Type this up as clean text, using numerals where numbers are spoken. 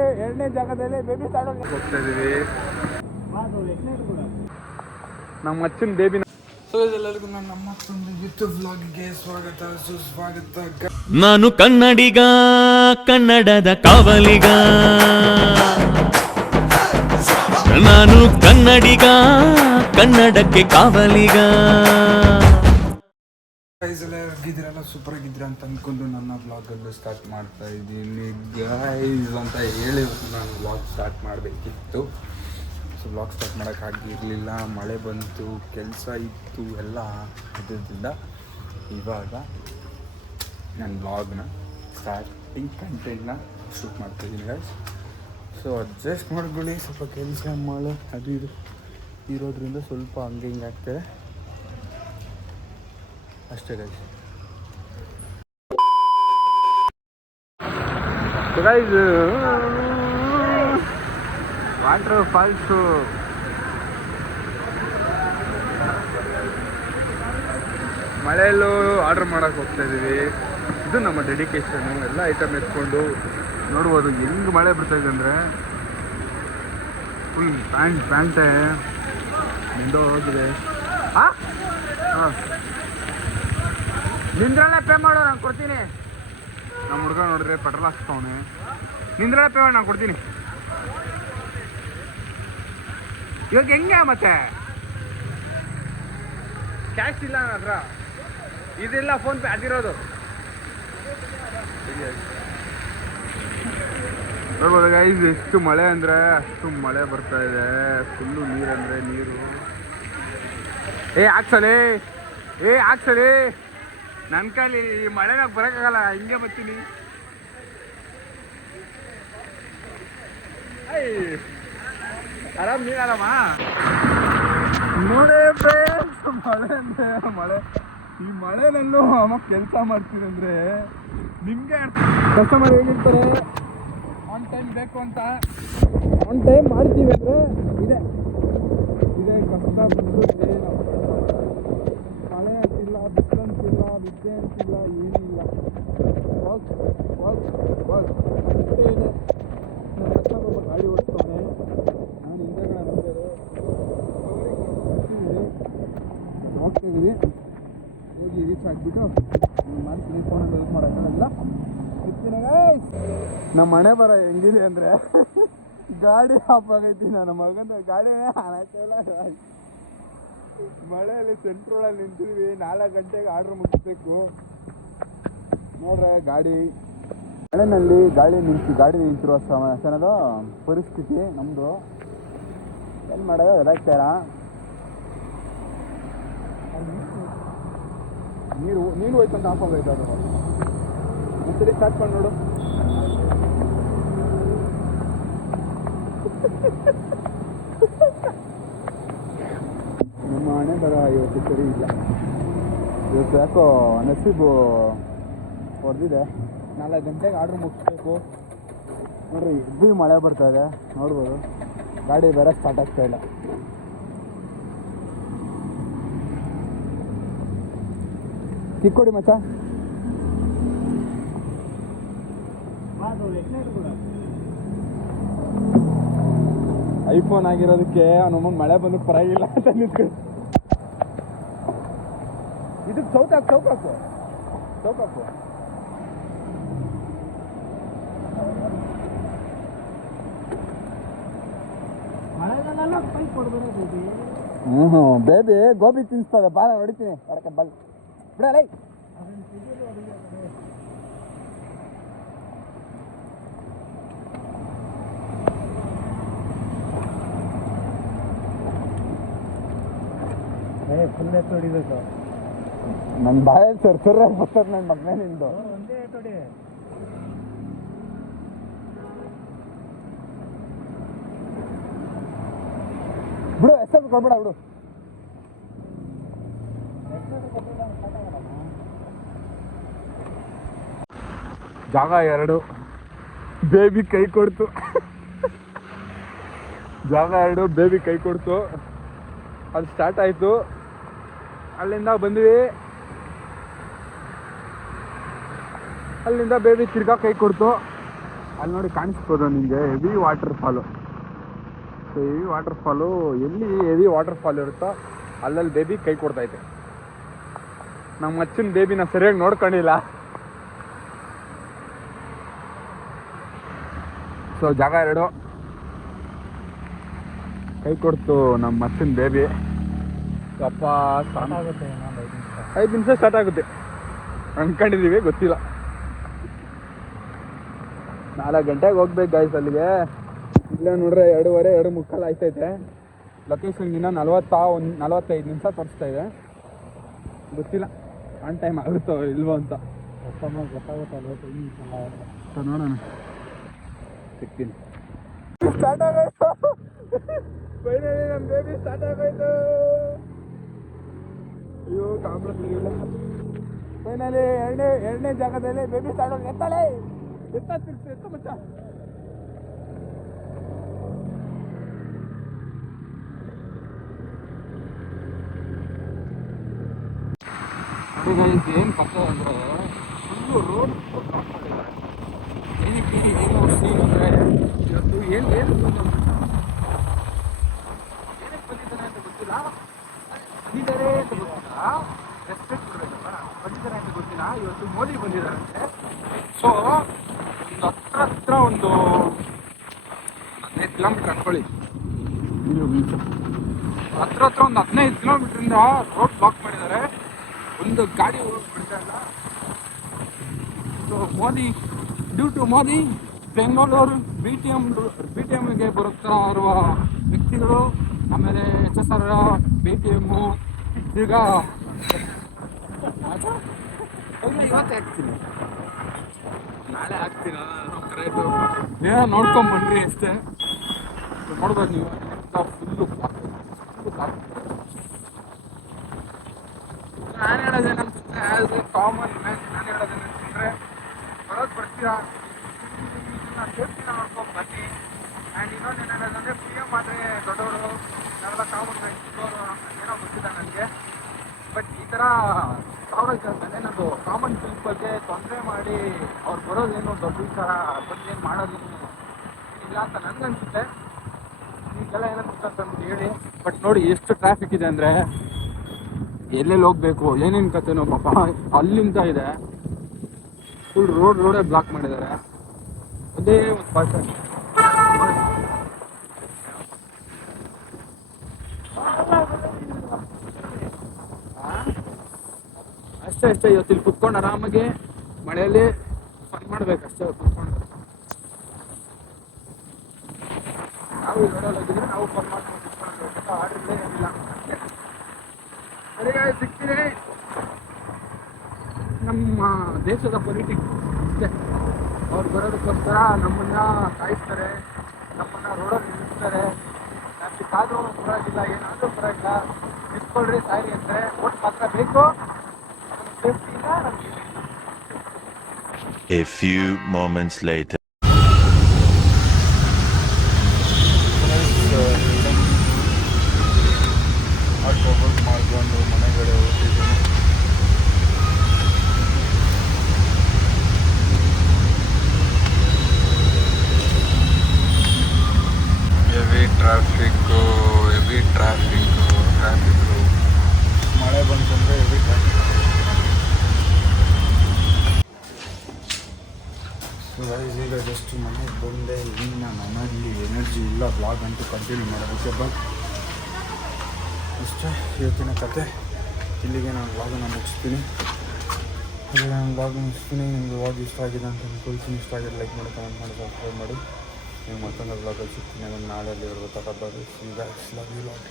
ಎರಡನೇ ಜಾಗದಲ್ಲಿ baby start ಹೋಗ್ತಾ ಇದೀವಿ. ನಮ್ಮ ಅಚ್ಚನ್ ಬೇಬಿನ. ಎಲ್ಲರಿಗೂ ನಮ್ಮ ಮತ್ತೊಂದು ಯೂಟ್ಯೂಬ್ ವ್ಲಾಗ್ಗೆ ಸ್ವಾಗತ ಸುಸ್ವಾಗತ. ನಾನು ಕನ್ನಡಿಗ, ಕನ್ನಡದ ಕಾವಲಿಗ. ನಾನು ಕನ್ನಡಿಗ, ಕನ್ನಡಕ್ಕೆ ಕಾವಲಿಗ. ಎಲ್ಲ ಹೇಗಿದ್ದೀರಲ್ಲ, ಸೂಪರ್ ಆಗಿದ್ದೀರ ಅಂತ ಅಂದ್ಕೊಂಡು ನನ್ನ ವ್ಲಾಗನ್ನು ಸ್ಟಾರ್ಟ್ ಮಾಡ್ತಾ ಇದ್ದೀನಿ ಗೈಸ್ ಅಂತ ಹೇಳಿ ನಾನು ವ್ಲಾಗ್ ಸ್ಟಾರ್ಟ್ ಮಾಡಬೇಕಿತ್ತು. ಸೊ ವ್ಲಾಗ್ ಸ್ಟಾರ್ಟ್ ಮಾಡೋಕ್ಕಾಗಿರಲಿಲ್ಲ, ಮಳೆ ಬಂತು, ಕೆಲಸ ಇತ್ತು, ಎಲ್ಲ ಇದರಿಂದ ಇವಾಗ ನನ್ನ ವ್ಲಾಗ್ನ ಸ್ಟಾರ್ಟಿಂಗ್ ಕಂಟೆಂಟ್ನ ಶೂಟ್ ಮಾಡ್ತಾಯಿದ್ದೀನಿ ಗೈಸ್. ಸೊ ಅಡ್ಜಸ್ಟ್ ಮಾಡ್ಕೊಳ್ಳಿ, ಸ್ವಲ್ಪ ಕೆಲಸ ಮಳೆ ಅದು ಇದು ಇರೋದ್ರಿಂದ ಸ್ವಲ್ಪ ಹಂಗೆ ಹಿಂಗೆ ಆಗ್ತದೆ ಅಷ್ಟೇ ಗೈಸ್. ಗೈಸ್ ವಾಟರ್ ಫಾಲ್ಸು ಮಳೆಯಲ್ಲೂ ಆರ್ಡ್ರ್ ಮಾಡೋಕೆ ಹೋಗ್ತಾ ಇದ್ದೀವಿ. ಇದು ನಮ್ಮ ಡೆಡಿಕೇಶನು. ಎಲ್ಲ ಐಟಮ್ ಎತ್ಕೊಂಡು ನೋಡ್ಬೋದು ಹೆಂಗೆ ಮಳೆ ಬರ್ತಾಯಿದೆ ಅಂದರೆ ಫುಲ್ ಪ್ಯಾಂಟೇ ಹೋಗಿದೆ. ಹಾಂ ಹಾಂ ನಿಂದ್ರಲ್ಲೇ ಪೇ ಮಾಡು, ನಾನು ಕೊಡ್ತೀನಿ. ನಮ್ಮ ಹುಡುಗ ನೋಡಿದ್ರೆ ಪೆಟ್ರೋಲ್ ಹಾಕ್ಸ್ತಾವನೆ. ನಿಂದ್ರಲ್ಲೇ ಪೇ ಮಾಡಿ ನಾನು ಕೊಡ್ತೀನಿ. ಇವಾಗ ಹೆಂಗೆ ಮತ್ತೆ ಕ್ಯಾಶ್ ಇಲ್ಲ ನನ್ನ ಹತ್ರ, ಇದಿಲ್ಲ ಫೋನ್ಪೇ ಅದಿರೋದು. ನೋಡ್ಬೋದು ಗೈಸ್ ಎಷ್ಟು ಮಳೆ ಅಂದರೆ ಅಷ್ಟು ಮಳೆ ಬರ್ತಾ ಇದೆ. ಫುಲ್ಲು ನೀರಂದರೆ ನೀರು. ಹಾಕ್ಸಲಿ ಹಾಕ್ಸಲಿ, ನನ್ನ ಕೈಲಿ ಈ ಮಳೆನಾಗ ಬರೋಕ್ಕಾಗಲ್ಲ, ಹಿಂಗೆ ಬರ್ತೀನಿ. ಆರಾಮ್ ನೀನು ಆರಾಮ ನೋಡೇ ಮಳೆ ಅಂದರೆ ಮಳೆ. ಈ ಮಳೆನಲ್ಲೂ ಅಮ್ಮ ಕೆಲಸ ಮಾಡ್ತೀನಿ ಅಂದರೆ ನಿಮಗೆ ಕಸ್ಟಮರ್ ಹೇಳಿರ್ತಾರೆ ಆನ್ ಟೈಮ್ ಬೇಕು ಅಂತ. ಆನ್ ಟೈಮ್ ಮಾಡ್ತೀವಿ ಅಂದರೆ ಇದೆ ಕಷ್ಟ ಬಿದ್ದು ಮಳೆ ಅಂತಿಲ್ಲ, ಬಿಸಿಲಂತಿಲ್ಲ, ವಿದ್ಯೆ ಅಂತಿಲ್ಲ, ಏನಿಲ್ಲ. ಅಷ್ಟೇ ಇದೆ. ನನ್ನ ಹತ್ರ ಒಬ್ಬ ಗಾಡಿ ಓಡಿಸ್ತವನೆ, ನಾನು ಹಿಂದೆಗಡೆ ಬಂದಿರೋದು ಹೋಗ್ತಾಯಿದ್ದೀವಿ. ಹೋಗಿ ರೀಚ್ ಆಗಿಬಿಟ್ಟು ಮಾಡ್ತೀನಿ. ಫೋನಲ್ಲಿ ಯೂಸ್ ಮಾಡೋಕ್ಕಾಗಲ್ಲ. ನಮ್ಮ ಮನೆ ಬರ ಹೆಂಗಿದೆ ಅಂದರೆ ಗಾಡಿ ಆಫ್ ಆಗೈತಿ. ನನ್ನ ಮಗನ ಗಾಡಿನೇ ಆನಾಯ್ತಲ್ಲ. ಮಳೆಯಲ್ಲಿ ಸೆಂಟ್ರೋಳಲ್ಲಿ ನಿಂತಿದ್ವಿ. 4 ಗಂಟೆಗೆ ಆರ್ಡ್ರ್ ಮುಗಿಸ್ಬೇಕು. ನೋಡ್ರೆ ಗಾಡಿ ಮಳೆನಲ್ಲಿ ಗಾಡಿ ನಿಂತಿರುವ ಸಮಯದ ಪರಿಸ್ಥಿತಿ ನಮ್ಮದು. ಏನು ಮಾಡೋದು ಗೊತ್ತಾಗ್ತಾರ. ನೀರು ಹೋಯ್ತಂತ ಆಫ್ ಆಗೈತೆ. ಅದು ಒಂದ್ಸರಿ ಸ್ಟಾರ್ಟ್ ಮಾಡಿ ನೋಡು. ನಮ್ಮ ಹಣೆ ಬರ ಇವತ್ತು ಸರಿ ಇಲ್ಲ. ಇವತ್ತು ಯಾಕೋ ನಸೀಬು ಹೊಡೆದಿದೆ. 4 ಗಂಟೆಗೆ ಆರ್ಡ್ರ್ ಮುಗಿಸ್ಬೇಕು. ನೋಡ್ರಿ ಇದು ಮಳೆ ಬರ್ತಾ ಇದೆ, ನೋಡ್ಬೋದು. ಗಾಡಿ ಬೇರೆ ಸ್ಟಾರ್ಟ್ ಆಗ್ತಾ ಇಲ್ಲ. ಕಿಕ್ಕೊಡಿ ಮಚ್ಚ. ಐಫೋನ್ ಆಗಿರೋದಕ್ಕೆ ಅವನೊಮ್ಮೆ ಮಳೆ ಬಂದು ಪರವಾಗಿಲ್ಲ ಅಂತ ನಿಂತ್ಕೊಂಡು ಇದಕ್ಕೆ ಚೌಕಾಕು ಬೇಬಿ ಗೋಬಿ ತಿನ್ಸ್ತದೆ. ಬಾಳ ಹೊಡಿತೀನಿ ಹೊಡಕ್ಕೆ ಬಲ್ ಬಿಡಲ್ಲ. ಫುಲ್ ಎತ್ತು ಹೊಡಿಬೇಕು. ನನ್ನ ಬಾಯಲ್ಲಿ ಸರ್ ಬರ್ತಾರೆ ನನ್ನ ಮಗನೇ ನಿಂದು. ಒಂದೇ ಎತ್ತೊಡಿ. ಬಿಡು, ಎಷ್ಟು ಕೊಡ್ಬೇಡ ಬಿಡು. ಜಾಗ 2 ಬೇಬಿ ಕೈ ಕೊಡ್ತು. ಅದು ಸ್ಟಾರ್ಟ್ ಆಯಿತು. ಅಲ್ಲಿಂದ ಬಂದ್ವಿ. ಅಲ್ಲಿಂದ ಬೇಬಿ ತಿರ್ಗಾ ಕೈ ಕೊಡ್ತು. ಅಲ್ಲಿ ನೋಡಿ ಕಾಣಿಸ್ಬೋದು ನಿಮಗೆ heavy water fall. So heavy water fall, ಎಲ್ಲಿ ಹೆವಿ ವಾಟರ್ ಫಾಲ್ ಇರುತ್ತೋ ಅಲ್ಲಲ್ಲಿ ಬೇಬಿ ಕೈ ಕೊಡ್ತೈತೆ. ನಮ್ಮ ಅಚ್ಚನ ಬೇಬಿನ ಸರಿಯಾಗಿ ನೋಡ್ಕೊಂಡಿಲ್ಲ. ಸೊ ಜಾಗ 2 ಕೈ ಕೊಡ್ತು ನಮ್ಮ ಅಚ್ಚನ ಬೇಬಿ. ಅಪ್ಪ ಆಗುತ್ತೆ, 5 ನಿಮಿಷ ಸ್ಟಾರ್ಟ್ ಆಗುತ್ತೆ ಅನ್ಕೊಂಡಿದ್ದೀವಿ, ಗೊತ್ತಿಲ್ಲ. 4 ಗಂಟೆಗೆ ಹೋಗ್ಬೇಕು ಗಾಯ್ಸ್ ಅಲ್ಲಿಗೆ. ಇಲ್ಲೇ ನೋಡ್ರೆ 2:15 2:45 ಆಯ್ತೈತೆ. ಲೊಕೇಶನ್ ಇನ್ನ 45 ನಿಮಿಷ ತೋರಿಸ್ತಾ ಇದೆ. ಗೊತ್ತಿಲ್ಲ ಆನ್ ಟೈಮ್ ಆಗುತ್ತೋ ಇಲ್ವೋ ಅಂತ. ಗೊತ್ತಾಗುತ್ತಲ್ಲ ನೋಡೋಣ, ಸಿಗ್ತೀನಿ. ಸ್ಟಾರ್ಟ್ ಆಗೋಯ್ತು, ಫೈನಲಿ ನಮ್ಮ ಬೇಬಿ ಸ್ಟಾರ್ಟ್ ಆಗೋಯ್ತು. ಅಯ್ಯೋ ಕಾಂಗ್ರೆಸ್ ಇಲ್ಲ. ಫೈನಲಿ ಎರಡನೇ ಜಾಗದಲ್ಲಿ ಬೇಬಿ ಸ್ಟಾರ್ಟ್ ಆಗಿ ಎತ್ತಾಳೆ, ಎತ್ತ ಮಚ್ಚ. ಏನು ಕಷ್ಟ ಅಂದರೆ ಫುಲ್ಲು ರೋಡ್ ಏನಕ್ಕೆ ಏನು ಸೀನ್ ಅಂದರೆ ಇವತ್ತು ಏನಕ್ಕೆ ಬಂದಿದ್ದಾನೆ ಅಂತ ಗೊತ್ತಿಲ್ಲ, ಬಂದಿದ್ದಾರೆ ಅಂತ ಗೊತ್ತಿಲ್ಲ, ರೆಸ್ಪೆಕ್ಟ್ ಕೊಡಬೇಕಲ್ಲ, ಬಂದಿದ್ದಾರೆ ಅಂತ ಗೊತ್ತಿಲ್ಲ. ಇವತ್ತು ಮೋದಿ ಬಂದಿದ್ದಾರಂತೆ. ಸೊ ಹತ್ರ ಒಂದು 15 ಕಿಲೋಮೀಟ್ರ್ ಅನ್ಕೊಳ್ಳಿ, ಹತ್ರ ಒಂದು 15 ಕಿಲೋಮೀಟ್ರಿಂದ ರೋಡ್ ಬ್ಲಾಕ್ ಮಾಡಿದ್ದಾರೆ. ಒಂದು ಗಾಡಿ ಹೋಗ್ಬಿಡ್ತಾ ಇಲ್ಲ. So Modi, due to Modi Bengaluru B T ಎಮ್ಗೆ ಬರುತ್ತಾ ಇರುವ ವ್ಯಕ್ತಿಗಳು, ಆಮೇಲೆ SSR, BTM ಈಗ ಇವತ್ತೇ ಹಾಕ್ತೀನಿ, ನಾಳೆ ಹಾಕ್ತೀನಿ. ಕರೆಕ್ಟು ಏನೋ ನೋಡ್ಕೊಂಬನ್ರಿ ಅಷ್ಟೇ. ನೋಡ್ಬೋದು ನೀವು, ಫುಲ್ಲು ನಾನು ಹೇಳೋದೇನಂತಂದರೆ ಆ್ಯಸ್ ಎ ಕಾಮನ್ ಮ್ಯಾನ್ ನಾನು ಹೇಳೋದೇನಂತಂದರೆ ಬರೋದು ಬರ್ತೀರಾ, ಸೇಫ್ಟಿನ ನೋಡ್ಕೊಂಡು ಬನ್ನಿ. ಆ್ಯಂಡ್ ಇನ್ನೊಂದು ಏನು ಹೇಳೋದಂದರೆ PM ಆದರೆ ದೊಡ್ಡವರು ನಾವೆಲ್ಲ ಕಾಮನ್ ಮ್ಯಾನ್ ಚಿಕ್ಕವರು ಏನೋ ಗೊತ್ತಿಲ್ಲ ನನಗೆ. ಬಟ್ ಈ ಥರ ಸಾವಿರ ನನ್ನದು ಕಾಮನ್ ಪೀಪಲ್ಗೆ ತೊಂದರೆ ಮಾಡಿ ಅವ್ರು ಬರೋದೇನು ದೊಡ್ಡ ವಿಚಾರ, ಬಂದೇನು ಮಾಡೋದೇನು ಇಲ್ಲ ಅಂತ ನನಗನ್ಸುತ್ತೆ. ಈಗೆಲ್ಲ ಏನಂತ ಅಂತಂದು ಹೇಳಿ. ಬಟ್ ನೋಡಿ ಎಷ್ಟು ಟ್ರಾಫಿಕ್ ಇದೆ ಅಂದರೆ, ಎಲ್ಲೆಲ್ಲಿ ಹೋಗ್ಬೇಕು ಏನೇನು ಕತೆನೋ ಪಾಪ ಅಲ್ಲಿಂದ ಇದೆ. ಫುಲ್ ರೋಡೇ ಬ್ಲಾಕ್ ಮಾಡಿದ್ದಾರೆ. ಅದೇ ಒಂದು ಪರ್ಸನ್ ಅಷ್ಟೇ. ಇವತ್ತು ಇಲ್ಲಿ ಕುತ್ಕೊಂಡು ಆರಾಮಾಗಿ ಮಳೆಯಲ್ಲಿ ಫನ್ ಮಾಡ್ಬೇಕು ಅಷ್ಟೇ. ಕುತ್ಕೊಂಡು ನಾವು ಇಲ್ಲಿ ರೋಡಲ್ಲಿ ಹೋಗಿದ್ರೆ ನಾವು ಫನ್ ಮಾಡ್ಕೊಂಡು ಕುತ್ಕೊಳ್ಬೇಕು. ಆರ್ಡ್ರಲ್ಲೇ ಏನಿಲ್ಲ. ಸರಿಯಾಗಿ ಸಿಗ್ತೀನಿ. ನಮ್ಮ ದೇಶದ ಪೊಲಿಟಿಕ್ಸ್ ಅಷ್ಟೇ. ಅವ್ರು ಬರೋದಕ್ಕೋಸ್ಕರ ನಮ್ಮನ್ನ ಕಾಯಿಸ್ತಾರೆ, ನಮ್ಮನ್ನ ರೋಡಲ್ಲಿ ನಿಲ್ಲಿಸ್ತಾರೆ. ಟ್ರಾಫಿಕ್ ಆದರೂ ಪರವಾಗಿಲ್ಲ, ಏನಾದರೂ ಪರವಾಗಿಲ್ಲ, ನಿಂತ್ಕೊಳ್ರಿ ಸಾರಿ ಅಂತಾರೆ. ಓಟ್ ಮಾತ್ರ ಬೇಕು. ಸೇಫ್ಟಿಯಿಂದ ನಮಗೆ A few moments later. ಮಾಡ್ಕೊಂಡು ಮನೆಗಡೆ ಹೋಗ್ತಿದ್ದೀನಿ. ಹೆವಿ ಟ್ರಾಫಿಕ್ಕು ಮಳೆ ಬಂತಂದರೆ ಹೆವಿ ಟ್ರಾಫಿಕ್. ಈಗ ಜಸ್ಟ್ ಮನೆಗೆ ಬಂದೆ. ಇನ್ನು ನನಗೆ ಎನರ್ಜಿ ಇಲ್ಲ ಬ್ಲಾಗ್ ಅಂತೂ ಕಂಟಿನ್ಯೂ ಮಾಡೋದಕ್ಕೆ. ಬಟ್ ಇಷ್ಟೇ ಇವತ್ತಿನ ಕತೆ. ಇಲ್ಲಿಗೆ ನಾನು ಬ್ಲಾಗನ್ನು ಮುಗಿಸ್ತೀನಿ. ನಿಮಗೆ ಬ್ಲಾಗ್ ಇಷ್ಟ ಆಗಿದೆ ಅಂತ ಅನ್ಕೊಳ್ತೀನಿ. ಇಷ್ಟ ಆಗಿದೆ ಲೈಕ್ ಮಾಡಿ, ಕಮೆಂಟ್ ಮಾಡಿ, ಸಬ್ಸ್ಕ್ರೈಬ್ ಮಾಡಿ. ನೀವು ಮತ್ತೊಂದು ಬ್ಲಾಗಲ್ಲಿ ಸಿಗ್ತೀನಿ. ನಾಳೆ ಅಲ್ಲಿ ಇರ್ಬೋದು. Love you lot.